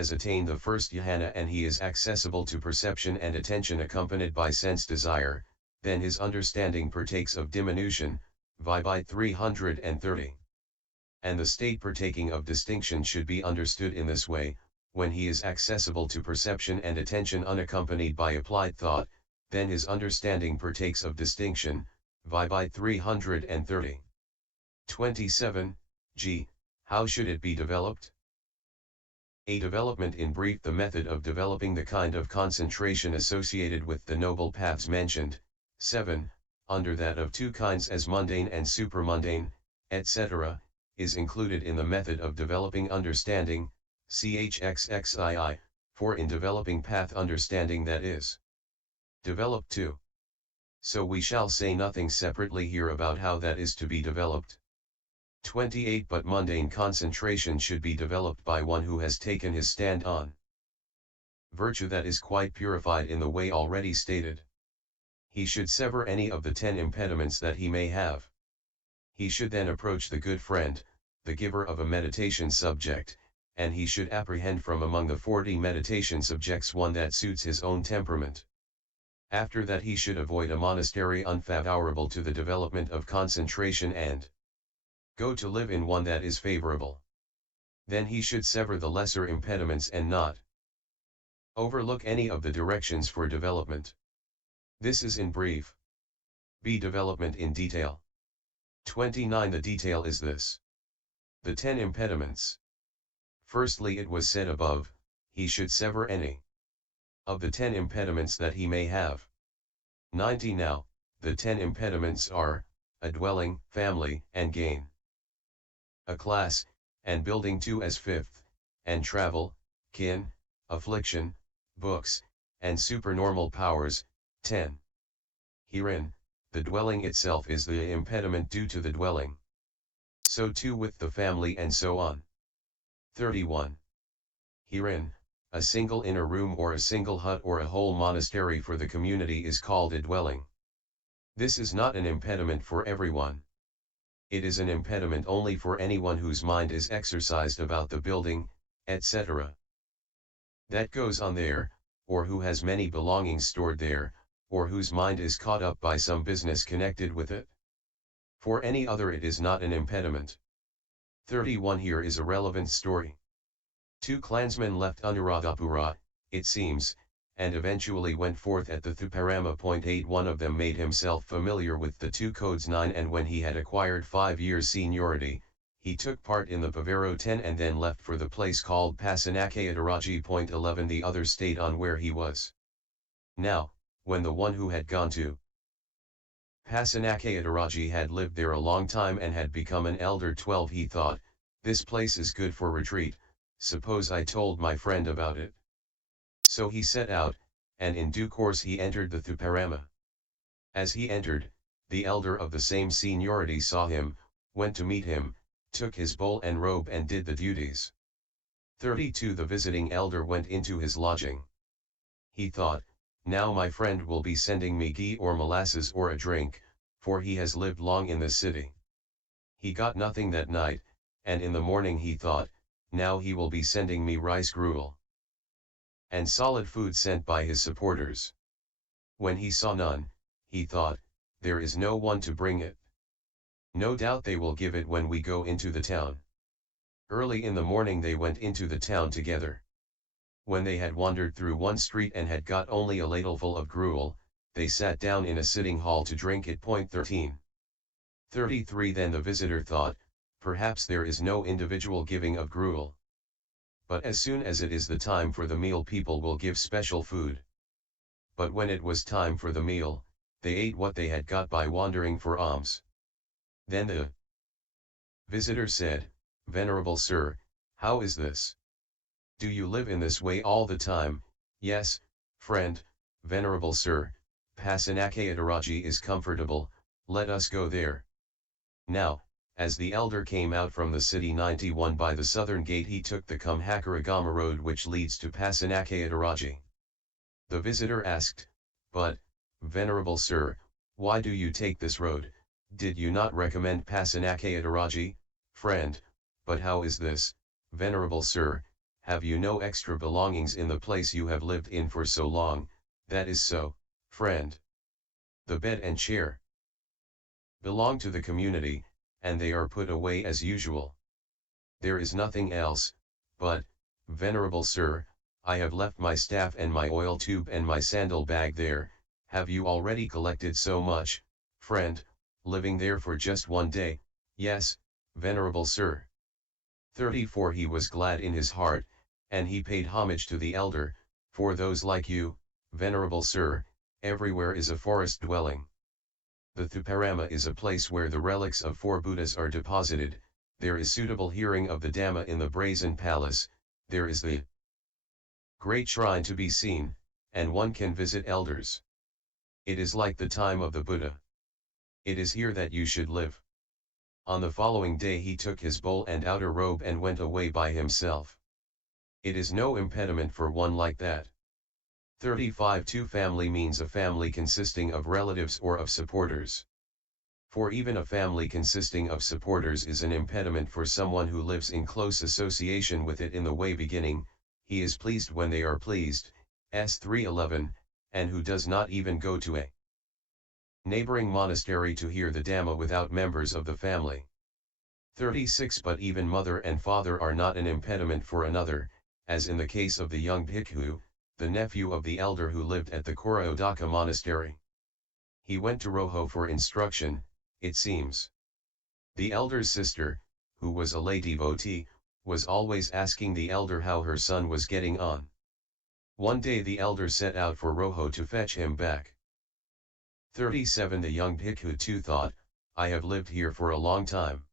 has attained the first jhana and he is accessible to perception and attention accompanied by sense desire, then his understanding partakes of diminution, by 330. And the state partaking of distinction should be understood in this way: when he is accessible to perception and attention unaccompanied by applied thought, then his understanding partakes of distinction, by 330. 27. G. How should it be developed? A development. In brief, the method of developing the kind of concentration associated with the noble paths mentioned, 7, under that of two kinds as mundane and supramundane, etc., is included in the method of developing understanding, chxxii, for in developing path understanding that is developed too. So we shall say nothing separately here about how that is to be developed. 28. But mundane concentration should be developed by one who has taken his stand on virtue that is quite purified in the way already stated. He should sever any of the 10 impediments that he may have. He should then approach the good friend, the giver of a meditation subject, and he should apprehend from among the 40 meditation subjects one that suits his own temperament. After that he should avoid a monastery unfavorable to the development of concentration and go to live in one that is favorable. Then he should sever the lesser impediments and not overlook any of the directions for development. This is in brief. B. Development in detail. 29. The detail is this: the 10 impediments. Firstly, it was said above, he should sever any of the 10 impediments that he may have. 90. Now, the 10 impediments are a dwelling, family, and gain, a class, and building too as 5th, and travel, kin, affliction, books, and supernormal powers, 10. Herein, the dwelling itself is the impediment due to the dwelling. So too with the family and so on. 31. Herein, a single inner room or a single hut or a whole monastery for the community is called a dwelling. This is not an impediment for everyone. It is an impediment only for anyone whose mind is exercised about the building, etc. that goes on there, or who has many belongings stored there, or whose mind is caught up by some business connected with it. For any other it is not an impediment. 31. Here is a relevant story. 2 clansmen left Anuradhapura, it seems, and eventually went forth at the Thuparama. 8. One of them made himself familiar with the 2 codes 9, and when he had acquired 5 years seniority, he took part in the Pavaro 10 and then left for the place called Pasanakayadaraji. 11. The other stayed on where he was. Now, when the one who had gone to Pasanakayadaraji had lived there a long time and had become an elder. 12. He thought, this place is good for retreat, suppose I told my friend about it. So he set out, and in due course he entered the Thuparama. As he entered, the elder of the same seniority saw him, went to meet him, took his bowl and robe and did the duties. 32. The visiting elder went into his lodging. He thought, now my friend will be sending me ghee or molasses or a drink, for he has lived long in this city. He got nothing that night, and in the morning he thought, now he will be sending me rice gruel and solid food sent by his supporters. When he saw none, he thought, there is no one to bring it. No doubt they will give it when we go into the town. Early in the morning they went into the town together. When they had wandered through one street and had got only a ladleful of gruel, they sat down in a sitting hall to drink it. 13. 33. Then the visitor thought, perhaps there is no individual giving of gruel. But as soon as it is the time for the meal people will give special food. But when it was time for the meal, they ate what they had got by wandering for alms. Then the visitor said, Venerable Sir, how is this? Do you live in this way all the time? Yes, friend, Venerable Sir, Pasanakayadaraji is comfortable, let us go there. Now, as the elder came out from the city 91 by the southern gate, he took the Kumhakaragama road which leads to Pasanakayadaraji. The visitor asked, but, Venerable Sir, why do you take this road? Did you not recommend Pasanakayadaraji, friend? But how is this, Venerable Sir? have you no extra belongings in the place you have lived in for so long? That is so, friend. The bed and chair belong to the community, and they are put away as usual. There is nothing else, but, Venerable Sir, I have left my staff and my oil tube and my sandal bag there. Have you already collected so much, friend, living there for just one day? Yes, Venerable Sir. 34 He was glad in his heart, and he paid homage to the elder, for those like you, Venerable Sir, everywhere is a forest dwelling. The Thuparama is a place where the relics of 4 Buddhas are deposited, there is suitable hearing of the Dhamma in the brazen palace, there is the great shrine to be seen, and one can visit elders. It is like the time of the Buddha. It is here that you should live. On the following day he took his bowl and outer robe and went away by himself. It is no impediment for one like that. 35 Two family means a family consisting of relatives or of supporters. For even a family consisting of supporters is an impediment for someone who lives in close association with it in the way beginning, he is pleased when they are pleased, s. 311, and who does not even go to a neighboring monastery to hear the Dhamma without members of the family. 36 But even mother and father are not an impediment for another, as in the case of the young Bhikkhu, the nephew of the elder who lived at the Tuvaþaka monastery. He went to Roho for instruction, it seems. The elder's sister, who was a lay devotee, was always asking the elder how her son was getting on. One day the elder set out for Roho to fetch him back. 37 The young Bhikkhu too thought, I have lived here for a long time.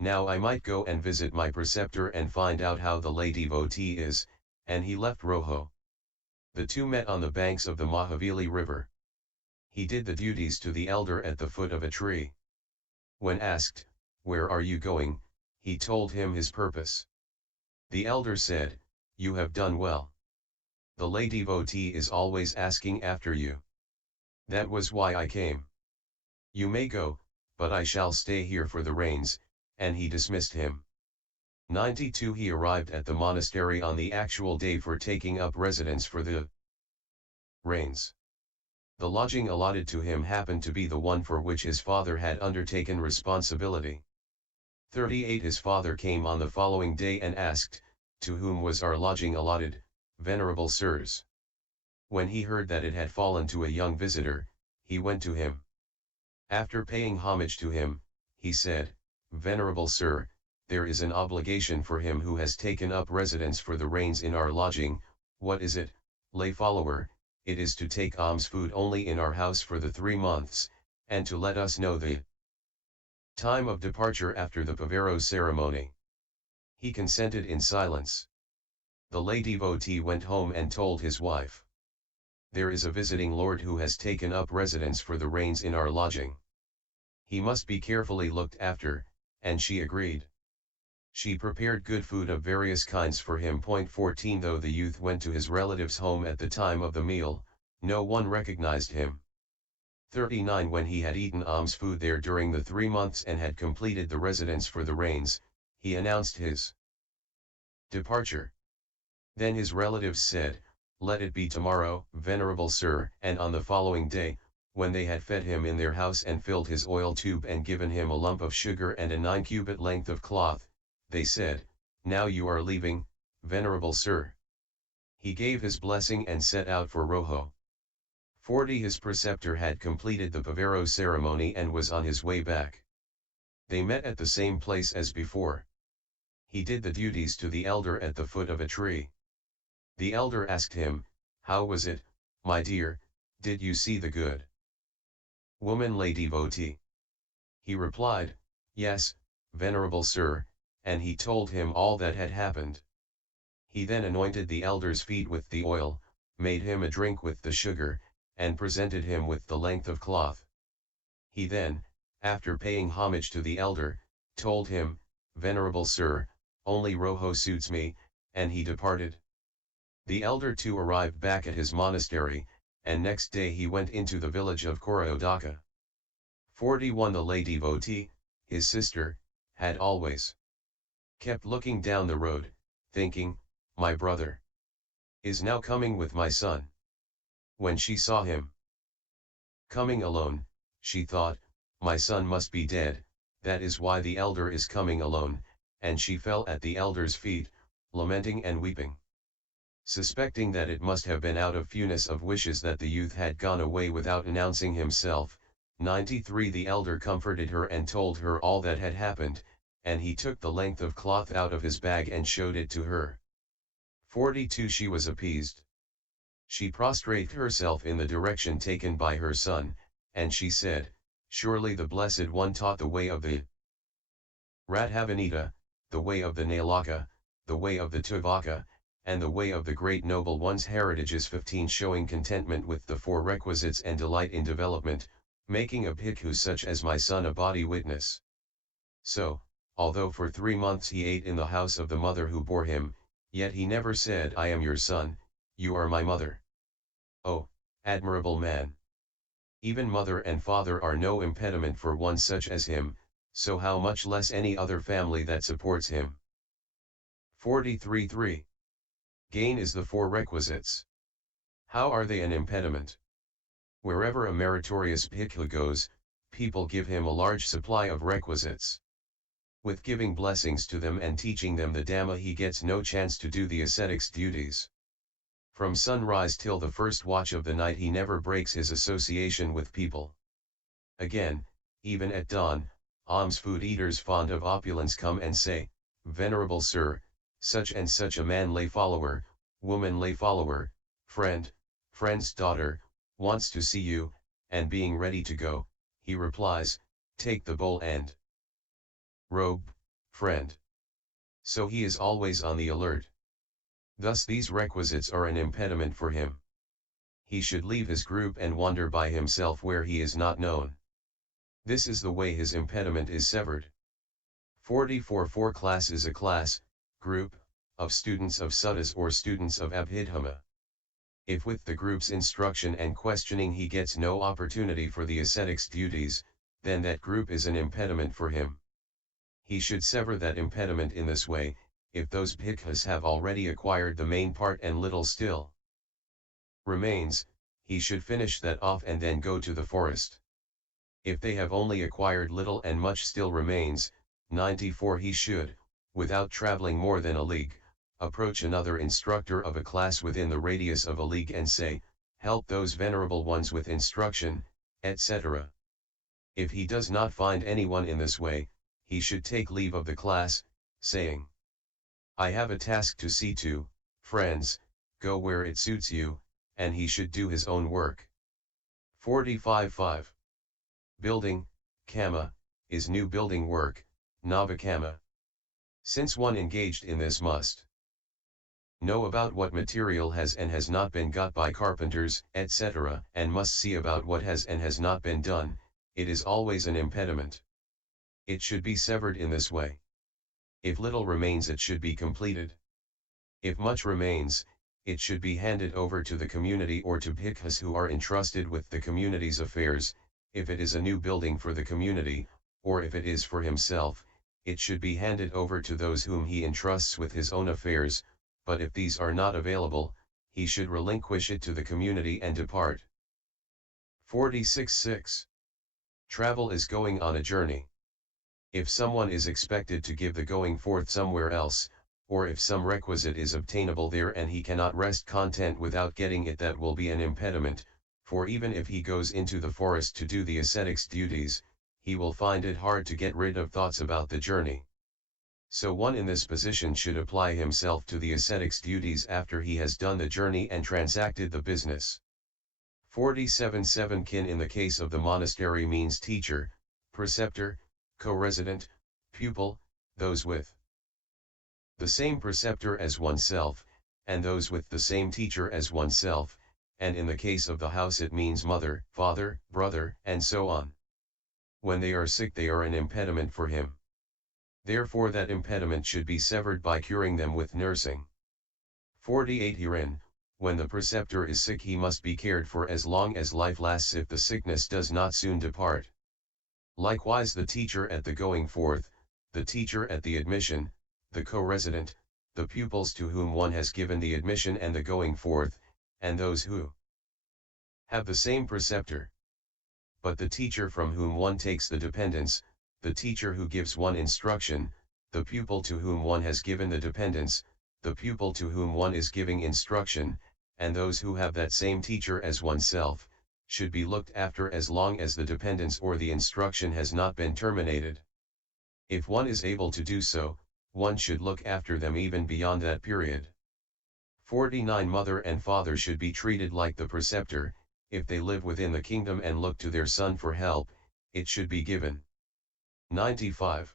Now I might go and visit my preceptor and find out how the lay devotee is, and he left Roho. The two met on the banks of the Naoamoli river. He did the duties to the elder at the foot of a tree. When asked, where are you going, he told him his purpose. The elder said, you have done well. The lay devotee is always asking after you. That was why I came. You may go, but I shall stay here for the rains, and he dismissed him. 92 He arrived at the monastery on the actual day for taking up residence for the rains. The lodging allotted to him happened to be the one for which his father had undertaken responsibility. 38 His father came on the following day and asked, to whom was our lodging allotted, Venerable Sirs? When he heard that it had fallen to a young visitor, he went to him. After paying homage to him, he said, Venerable Sir, there is an obligation for him who has taken up residence for the rains in our lodging. What is it, lay follower? It is to take alms-food only in our house for the 3 months, and to let us know the time of departure after the Pavero ceremony. He consented in silence. The lay devotee went home and told his wife. There is a visiting lord who has taken up residence for the rains in our lodging. He must be carefully looked after, and she agreed. She prepared good food of various kinds for him. 14 Though the youth went to his relative's home at the time of the meal, no one recognized him. 39 When he had eaten alms food there during the 3 months and had completed the residence for the rains, he announced his departure. Then his relatives said, let it be tomorrow, Venerable Sir, and on the following day, when they had fed him in their house and filled his oil tube and given him a lump of sugar and a 9-cubit length of cloth, they said, now you are leaving, Venerable Sir. He gave his blessing and set out for Roho. 40 His preceptor had completed the Pavero ceremony and was on his way back. They met at the same place as before. He did the duties to the elder at the foot of a tree. The elder asked him, how was it, my dear, did you see the good woman lay devotee? He replied, yes, Venerable Sir, and he told him all that had happened. He then anointed the elder's feet with the oil, made him a drink with the sugar, and presented him with the length of cloth. He then, after paying homage to the elder, told him, Venerable Sir, only Roho suits me, and he departed. The elder too arrived back at his monastery, and next day he went into the village of Tuvaþaka. 41 The lay devotee, his sister, had always kept looking down the road, thinking, my brother, is now coming with my son. When she saw him coming alone, she thought, my son must be dead, that is why the elder is coming alone, and she fell at the elder's feet, lamenting and weeping. Suspecting that it must have been out of fewness of wishes that the youth had gone away without announcing himself, 93 The elder comforted her and told her all that had happened, and he took the length of cloth out of his bag and showed it to her. 42 She was appeased. She prostrated herself in the direction taken by her son, and she said, surely the Blessed One taught the way of the Rathavinìta, the way of the Nalaka, the way of the Tuvaþaka, and the way of the great noble one's heritages. 15 Showing contentment with the four requisites and delight in development, making a Bhikkhu such as my son a body witness. So, although for 3 months he ate in the house of the mother who bore him, yet he never said, I am your son, you are my mother. Oh, admirable man! Even mother and father are no impediment for one such as him, so how much less any other family that supports him. 43.3. Gain is the four requisites. How are they an impediment? Wherever a meritorious Bhikkhu goes, people give him a large supply of requisites. With giving blessings to them and teaching them the Dhamma, he gets no chance to do the ascetic's duties. From sunrise till the first watch of the night he never breaks his association with people. Again, even at dawn, alms-food eaters fond of opulence come and say, Venerable Sir, such and such a man lay follower, woman lay follower, friend's daughter, wants to see you, and being ready to go, he replies, take the bowl and robe, friend. So he is always on the alert. Thus these requisites are an impediment for him. He should leave his group and wander by himself where he is not known. This is the way his impediment is severed. 44 Four class is a class, group, of students of suttas or students of abhidhamma. If with the group's instruction and questioning he gets no opportunity for the ascetic's duties, then that group is an impediment for him. He should sever that impediment in this way. If those bhikkhus have already acquired the main part and little still remains, he should finish that off and then go to the forest. If they have only acquired little and much still remains, 94 He should, without traveling more than a league, approach another instructor of a class within the radius of a league and say, help those venerable ones with instruction, etc. If he does not find anyone in this way, he should take leave of the class, saying, I have a task to see to, friends, go where it suits you, and he should do his own work. 45.5. Building, kamma, is new building work, navakamma. Since one engaged in this must know about what material has and has not been got by carpenters, etc., and must see about what has and has not been done, it is always an impediment. It should be severed in this way. If little remains, it should be completed. If much remains, it should be handed over to the community or to bhikkhus who are entrusted with the community's affairs. If it is a new building for the community, or if it is for himself, it should be handed over to those whom he entrusts with his own affairs, but if these are not available, he should relinquish it to the community and depart. 46.6. Travel is going on a journey. If someone is expected to give the going forth somewhere else, or if some requisite is obtainable there and he cannot rest content without getting it, that will be an impediment, for even if he goes into the forest to do the ascetic's duties, he will find it hard to get rid of thoughts about the journey. So one in this position should apply himself to the ascetic's duties after he has done the journey and transacted the business. 47.7. Kin in the case of the monastery means teacher, preceptor, co-resident, pupil, those with the same preceptor as oneself, and those with the same teacher as oneself, and in the case of the house it means mother, father, brother, and so on. When they are sick they are an impediment for him. Therefore that impediment should be severed by curing them with nursing. 48. Herein, when the preceptor is sick he must be cared for as long as life lasts if the sickness does not soon depart. Likewise the teacher at the going forth, the teacher at the admission, the co-resident, the pupils to whom one has given the admission and the going forth, and those who have the same preceptor. But the teacher from whom one takes the dependence, the teacher who gives one instruction, the pupil to whom one has given the dependence, the pupil to whom one is giving instruction, and those who have that same teacher as oneself, should be looked after as long as the dependence or the instruction has not been terminated. If one is able to do so, one should look after them even beyond that period. 49 Mother and father should be treated like the preceptor. If they live within the kingdom and look to their son for help, it should be given. 95.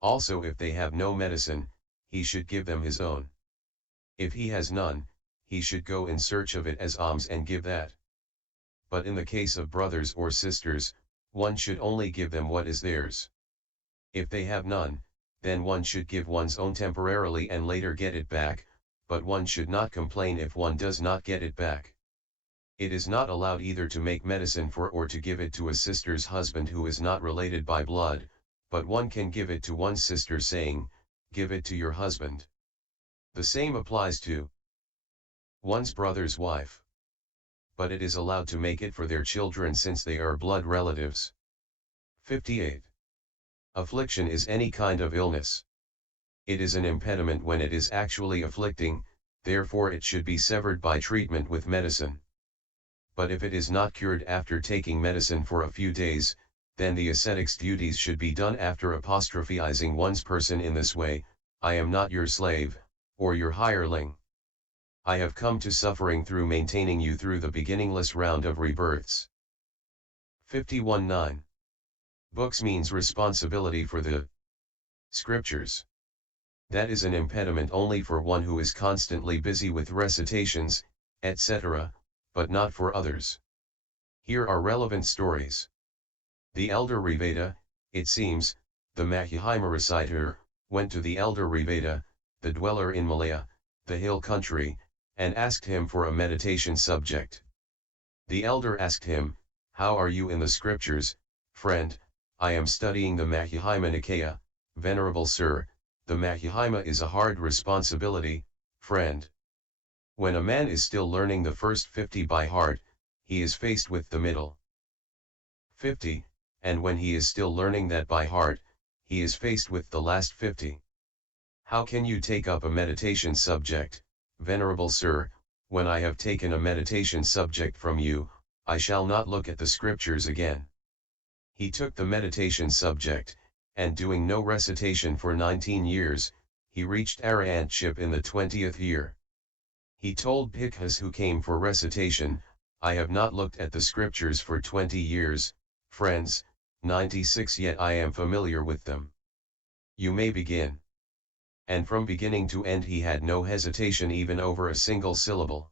Also if they have no medicine, he should give them his own. If he has none, he should go in search of it as alms and give that. But in the case of brothers or sisters, one should only give them what is theirs. If they have none, then one should give one's own temporarily and later get it back, but one should not complain if one does not get it back. It is not allowed either to make medicine for or to give it to a sister's husband who is not related by blood, but one can give it to one's sister saying, "Give it to your husband." The same applies to one's brother's wife. But it is allowed to make it for their children since they are blood relatives. 58. Affliction is any kind of illness. It is an impediment when it is actually afflicting, therefore it should be severed by treatment with medicine. But if it is not cured after taking medicine for a few days, then the ascetic's duties should be done after apostrophizing one's person in this way: "I am not your slave, or your hireling. I have come to suffering through maintaining you through the beginningless round of rebirths." 51.9. Books means responsibility for the scriptures. That is an impediment only for one who is constantly busy with recitations, etc., but not for others. Here are relevant stories. The elder Reveda, it seems, the Mahihima reciter, went to the elder Reveda, the dweller in Malaya, the hill country, and asked him for a meditation subject. The elder asked him, "How are you in the scriptures, friend?" "I am studying the Mahihima Nikaya, Venerable Sir." "The Mahihima is a hard responsibility, friend. When a man is still learning the first 50 by heart, he is faced with the middle 50, and when he is still learning that by heart, he is faced with the last 50. How can you take up a meditation subject, Venerable Sir? When I have taken a meditation subject from you, I shall not look at the scriptures again." He took the meditation subject, and doing no recitation for 19 years, he reached arahantship in the 20th year. He told bhikkhus who came for recitation, "I have not looked at the scriptures for 20 years, friends, 96, yet I am familiar with them. You may begin." And from beginning to end he had no hesitation even over a single syllable.